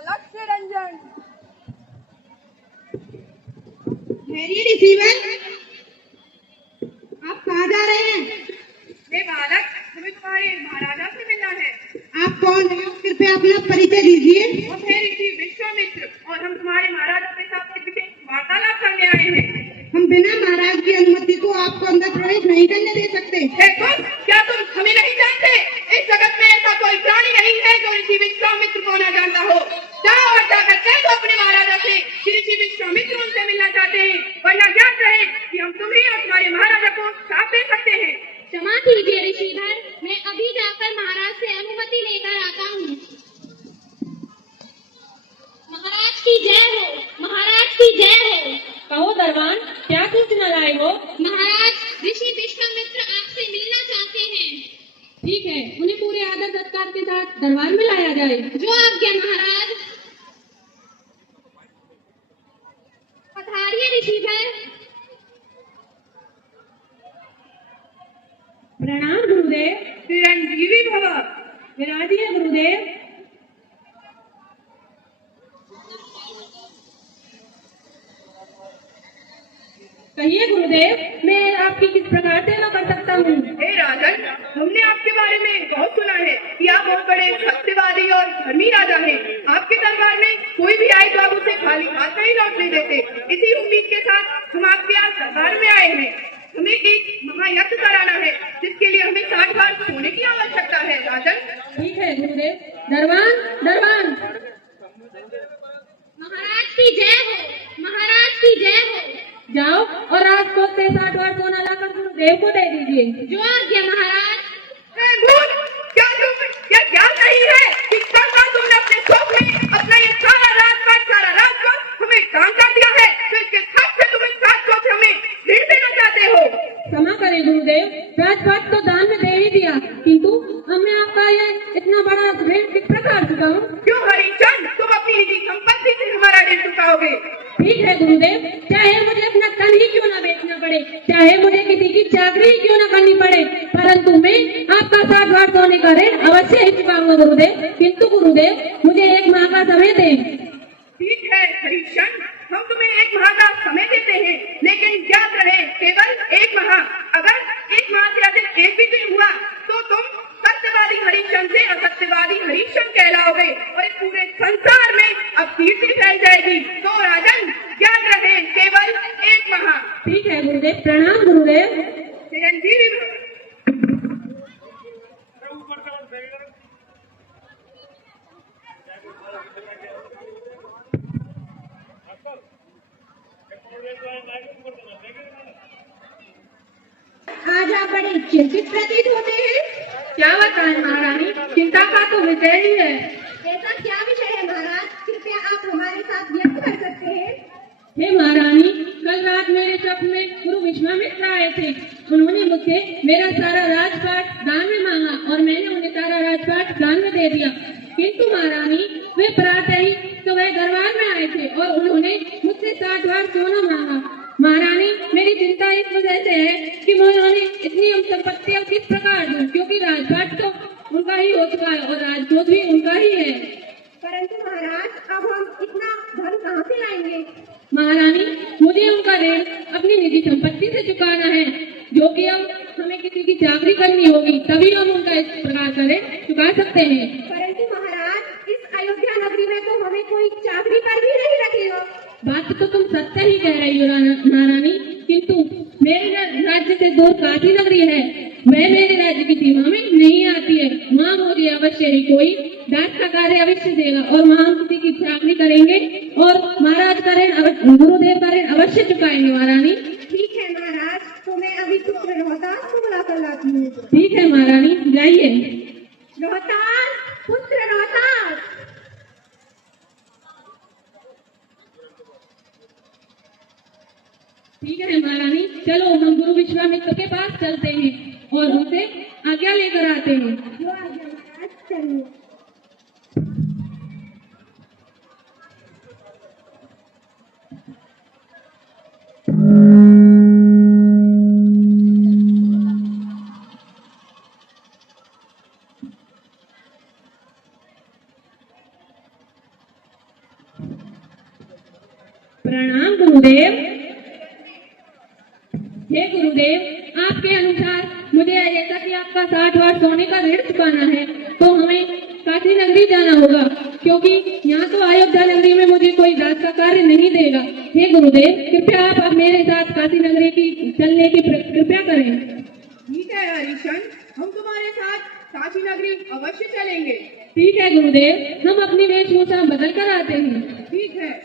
अलक्ष्य रंजन। मेरी रिसीवर, आप कहाँ जा रहे हैं? हे बालक, हमें तुम्हारे महाराजा से मिलना है। आप कौन हैं? कृपया अपना परिचय दीजिए। हम हैं ऋषि विश्वामित्र और हम तुम्हारे महाराजा के साथ कुछ विशेष वार्तालाप करने आए हैं। हम बिना महाराज की अनुमति को आपको अंदर प्रवेश नहीं करने दे सकते। क्या तुम हमें नहीं जानते? इस जगत में ऐसा कोई प्राणी नहीं है जो ऋषि विश्वामित्र को न जानता हो। जाओ और जाकर कह दो अपने महाराजा से कि ऋषि विश्वामित्र उनसे मिलना चाहते हैं, वरना ज्ञात रहे कि हम तुम्हें और तुम्हारे महाराजा को श्राप दे सकते हैं। क्षमा कीजिए ऋषिधर, मैं अभी जाकर महाराज से अनुमति लेकर आता हूँ। महाराज की जय हो, महाराज की जय हो। कहो दरबान, क्या सूचना लाए हो? महाराज, ऋषि विश्वामित्र आपसे मिलना चाहते हैं। ठीक है, उन्हें पूरे आदर सत्कार के साथ दरबार में लाया जाए। जो आज्ञा महाराज। पधारिए ऋषिधर। प्रणाम गुरुदेव। चिरंजीवी भव। विराजिए गुरुदेव। कहिए गुरुदेव, मैं आपकी किस प्रकार सेवा कर सकता हूँ? हे राजन, हमने आपके बारे में बहुत सुना है कि आप बहुत बड़े सत्यवादी और धर्मी राजा हैं। आपके दरबार में कोई भी आए तो आप उसे खाली हाथ नहीं लौटने देते। इसी उम्मीद के साथ हम आपके आज दरबार में आए हैं। हमें एक महायज्ञ कराना है जिसके लिए हमें 60 बार सोने की आवश्यकता है। राजन। ठीक है गुरुदेव। दरबान, दरबान। महाराज की जय हो, महाराज की जय हो। जाओ और राजकोष से 60 बार सोना लाकर गुरुदेव को दे दीजिए। जो आज्ञा महाराज। क्या तुम यह ज्ञान नहीं है कि कल रात तुमने अपने शौक में अपना ये सारा राजकोष हमें दान कर दिया है, तो इसके साथ से तुम इस राजकोष से हमें ऋण देना चाहते हो। क्षमा करें गुरुदेव, राजपाट तो दान में दे ही दिया, किंतु हमने आपका ये इतना बड़ा ऋण किस प्रकार चुकाऊं? क्यों हरिचंद, तुम अपनी निजी संपत्ति से हमारा ऋण चुकाओगे? ठीक है गुरुदेव, चाहे मुझे अपना तन ही क्यों न बेचना पड़े, चाहे मुझे किसी की चाकरी क्यों न करनी पड़े, परंतु मैं आपका 60 बार सोने का ऋण अवश्य ही चुकाऊंगा गुरुदेव। किंतु गुरुदेव, मुझे 1 माह का समय दें। ठीक है हरिचंद, हम तुम्हें 1 माह का समय देते हैं, लेकिन याद रहे केवल 1 माह। अगर 1 माह से अधिक एक भी दिन हुआ तो तुम सत्यवादी हरिचंद से असत्यवादी हरिचंद कहलाओगे और इस पूरे संसार में अब कीर्ति फैल जाएगी। तो राजन, याद रहे केवल 1 माह। ठीक है गुरुदेव। प्रणाम गुरुदेव। चिरंजीवी। आज आप बड़े चिंतित प्रतीत होते हैं। क्या बताएं महारानी, चिंता का तो विषय ही है। ऐसा क्या विषय है महाराज? कृपया आप हमारे साथ व्यक्त कर सकते हैं। हे महारानी, कल रात मेरे स्वप्न में गुरु विश्वामित्र आए थे। उन्होंने मुझसे मेरा सारा राजपाट दान में मांगा और मैंने उन्हें सारा राजपाट दान में दे दिया। किंतु महारानी, वे प्रातः ही सुबह दरबार में आए थे और उन्होंने मुझसे 60 बार सोना मांगा। महारानी, मेरी चिंता इस वजह से है कि उन्होंने इतनी संपत्तियां किस प्रकार दूं, क्योंकि राजपाट तो उनका ही हो चुका है और राजकोष भी उनका ही है। परंतु महाराज, अब हम इतना धन कहाँ से लाएंगे? महारानी, मुझे उनका ऋण अपनी निजी संपत्ति से चुकाना है, जो कि अब हमें किसी की चाकरी करनी होगी, तभी हम उनका इस प्रकार का ऋण चुका सकते हैं। परंतु महाराज, इस अयोध्या नगरी में तो हमें कोई चाकरी पर भी नहीं रखेगा। बात तो तुम सत्य ही कह रही हो महारानी, किंतु मेरे राज्य से दूर काशी नगरी है, वह मेरे राज्य की सीमा में नहीं आती है। वहाँ मुझे अवश्य ही कोई दास का कार्य अवश्य देगा और वहाँ हम किसी की चाकरी करेंगे और महाराज का ऋण, गुरुदेव का ऋण अवश्य चुकाएंगे महारानी। ठीक है महाराज, तो मैं अभी पुत्र रोहतास को बुला कर लाती हूँ। ठीक है महारानी, जाइए। रोहतास, पुत्र रोहतास। ठीक है महारानी, चलो हम गुरु विश्वामित्र के पास चलते हैं और उनसे आज्ञा लेकर आते हैं। जो आज्ञा महाराज, चलिए। प्रणाम गुरुदेव। हे गुरुदेव, आपके अनुसार मुझे जैसा कि आपका 60 वाट सोने का ऋण चुकाना है तो हमें काशी नगरी जाना होगा, क्योंकि यहाँ तो अयोध्या नगरी में मुझे कोई दास का कार्य नहीं देगा। हे गुरुदेव, कृपया आप अब मेरे साथ काशी नगरी की चलने की कृपया करें। ठीक है हरिशन, हम तुम्हारे साथ काशी नगरी अवश्य चलेंगे। ठीक है गुरुदेव, हम अपनी वेशभूषा बदल कर आते हैं। ठीक है।